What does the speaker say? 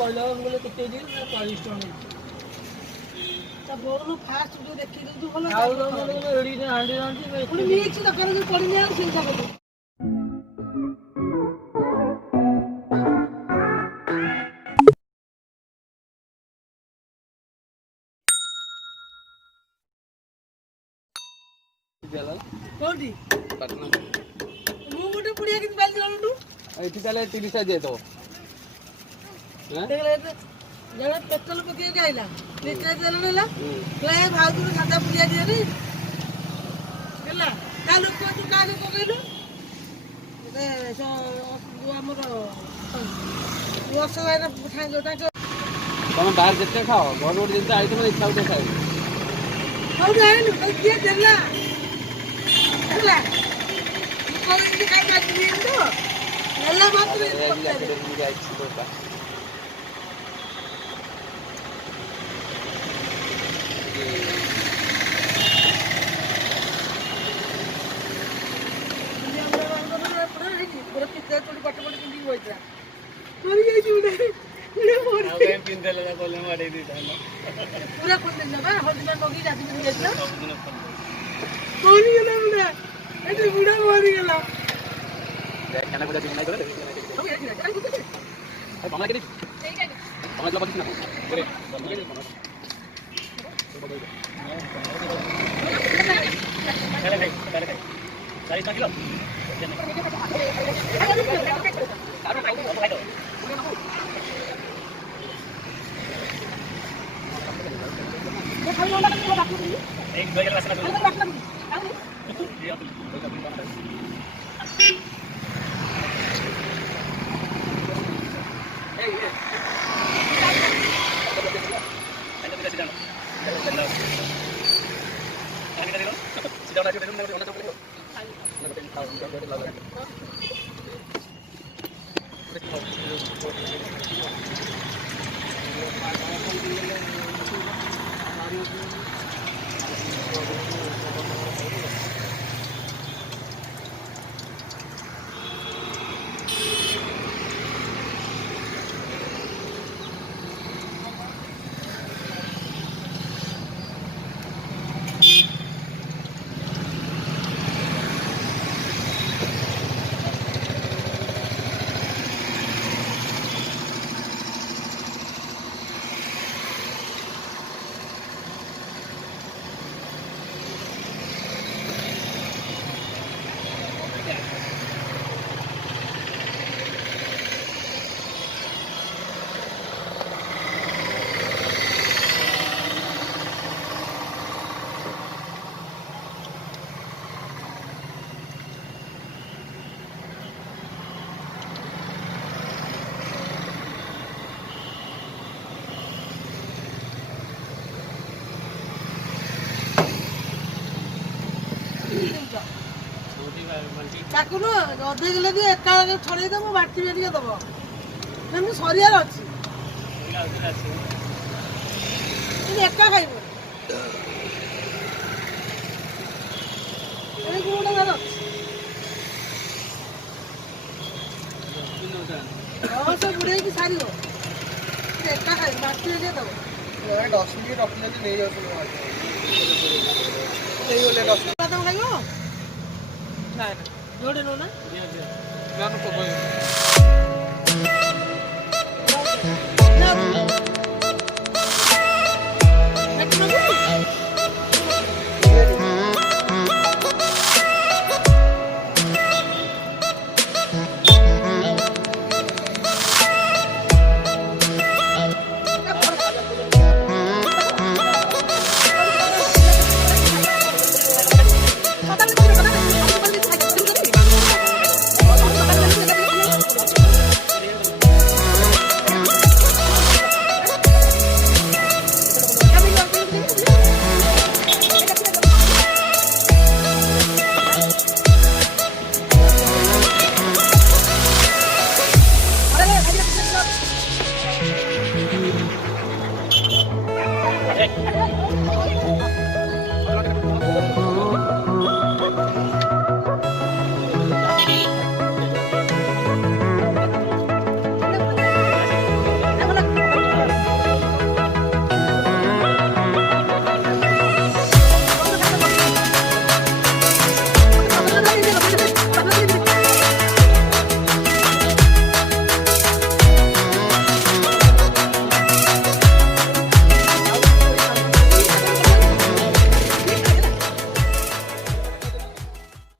କହିଲା ବୋଲେ କେତେ ଦିନ 40 ଟଙ୍କା ତା ବୋଉను ଫାଷ୍ଟ ଯୋଉ ଦେଖି ଦଉଛୁ ଭଲ ଆଉ ଏଡି ହାଣ୍ଡି ହାଣ୍ଡି ପୁଣି ମିକ୍ସ ଦରକାର ଯୋଉ ପଡିନି ଆଉ ସେଇ ଜାଗାରେ କୋଉଠି ମୁଁ ଗୋଟେ ପୁଡ଼ିଆ କିଛି ବାଲି ଜଣଠୁ ଏଠି ତାହେଲେ 30 ଦେଇଦେବ ଜଣେ ପେଟ୍ରୋଲ ପକେଇକି ଆଇଲା ଲିଟର ତେଲ ନେଲା କହିଲା ଭାଉଜକୁ ସାଦା ପୁଡ଼ିଆ ଦିଅନି ହେଲା ତା ଲୋକ ତୁ କାହାକୁ ପକେଇଲୁ ଆମର ଅସହାୟ ତାଙ୍କ ତମେ ବାହାରେ ଯେତେ ଖାଅ ଘର ଗୋଟେ ଜିନିଷ ଆଇଟମ ଇଚ୍ଛା ହଉଛି ଖାଇବ ହଉ ଯାଇନୁ କିଏ ଦେଲା ହେଲା କହିଲି ଖାଇପାରିବି ତ ନେଲା ମାତ୍ର ପୁରା ପିତା ଚୋଡ଼ି ପାଠ ପଢ଼ି ପିନ୍ଧିକି ବଇଥିଲା ମରିଯାଇଛି ପୁରା ଖୋଲିଦେଲା ବା ହଳଦୀ ପକେଇ ରାତି ପିନ୍ଧି ଯାଇଥିଲା ମରିଗଲା ବୁଢା ଏଠି ବୁଢା ମରିଗଲା ତାକୁ ନୁହଁ ଅଧେ କିଲୋ ଦିଅ ଏକା ଛଡ଼େଇ ଦେବ ବାଟି ଟିକେ ଦେବ ମୁଁ ସରିବାର ଅଛି ଏକା ଖାଇବ ଗୋଟେ ଅଛି ସେ ବୁଡ଼େଇକି ସାରିବ ଏକା ଖାଇବ ବାଟି ଟିକେ ଦେବ 10 ମିନିଟ୍ ରଖିଲେ ନେଇ ଯାଉଛନ୍ତି ଖାଇବ ନାଇଁ ଯୋଉଠି ନୁହଁ ନା